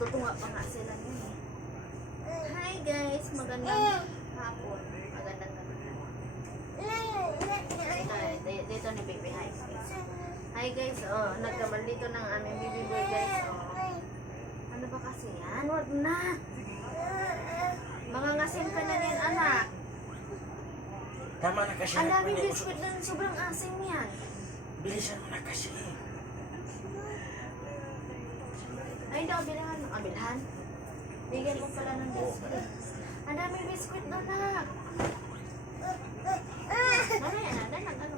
Magtutunga pa nga sila ngayon. Hi guys, magandang hapon. Magandang gabi. Dito ni baby, hi guys. Hi guys, oh, nagkamal dito ng aming baby boy guys, oh. Ano ba kasi yan? Wag na. Mangangasim ka na rin, anak. Tama na kasi. Ang daming biskuit na sobrang asim yan. Bilisan mo na kasi. Ay, hindi ako bilhan. Bilhan? Bigyan mo pala ng biskuit. Ang daming biskuit na, anak. Mamaya na, ano?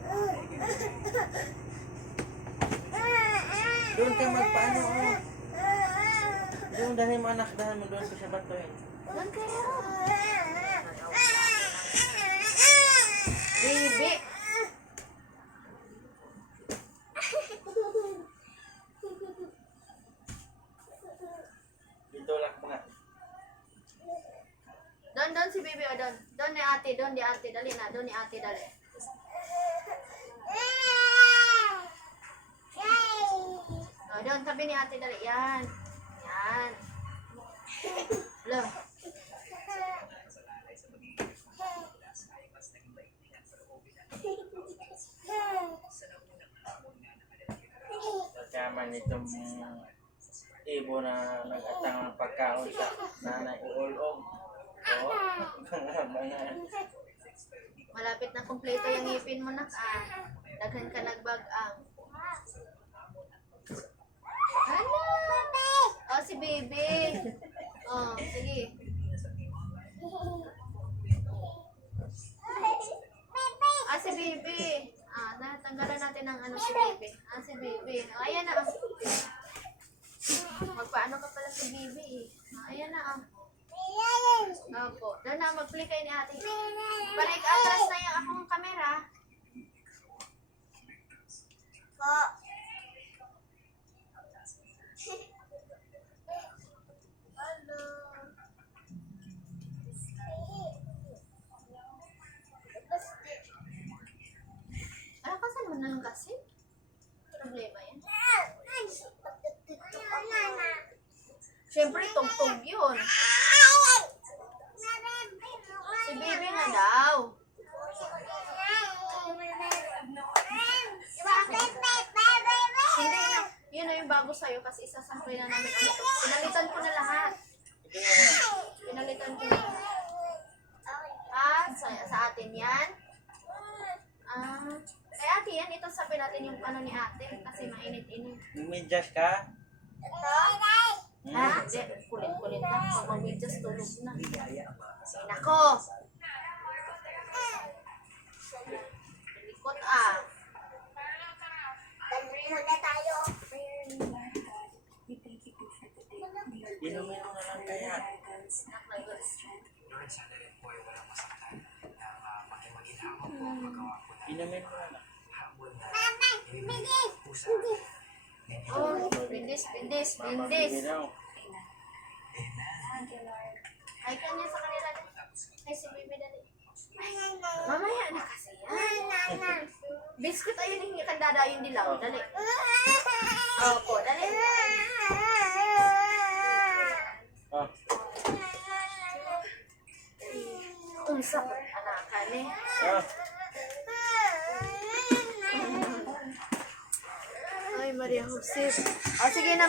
Doon ka magpaano, oh. Doon dahil mo anak, dahil mo doon ko siya batuin. Doon kayo. Baby. Dito lang mga. Doon si baby, o doon. Doon ni ate, dali na. Doon ni ate, dali. O, doon, tabi ni ate, dali. Yan. Look. Nagkaman itong ibo na nag-atang ng pagkaon sa nanay uulog. Oo. Malapit na kumpleto yung ngipin mo na. Daghan ka nagbag-ang. Hala! Oh, si baby. Oh, sige. Si baby. Natanggalan natin ng ano si baby. Si baby. Ayan na. Magpaano ka pala si baby. Ayan na. Opo. Doon na, mag-play kayo ni ate. Para ik-atras na yung akong camera. Po. Hello. Ano ka saan mo na lang kasi? Problema yan. Siyempre, tugtog yun. Si baby na daw. Hindi na. Yun na yung bago sa'yo kasi isasampay na namin. Pinalitan ko na lahat. Pinalitan ko na. Sa atin yan. Kay ate yan. Ito sabi natin yung ano ni ate. Kasi mainit-init. Medyas ka? Ha? Kulit-kulit na. Pag mag-medyas tulog na. Nako. Likot Muna tayo. Inumin mo na lang kaya. Inumin mo na lang. Oh, bindis. Ay, kanya sa kanila. Ay, si baby dali. Mamaya na kasi yan. Biskuit ayun yung kandada yung dilaw. Dali. Opo, dali. Unsa ko, anakan eh. Ay, Maria Jose. Sige na,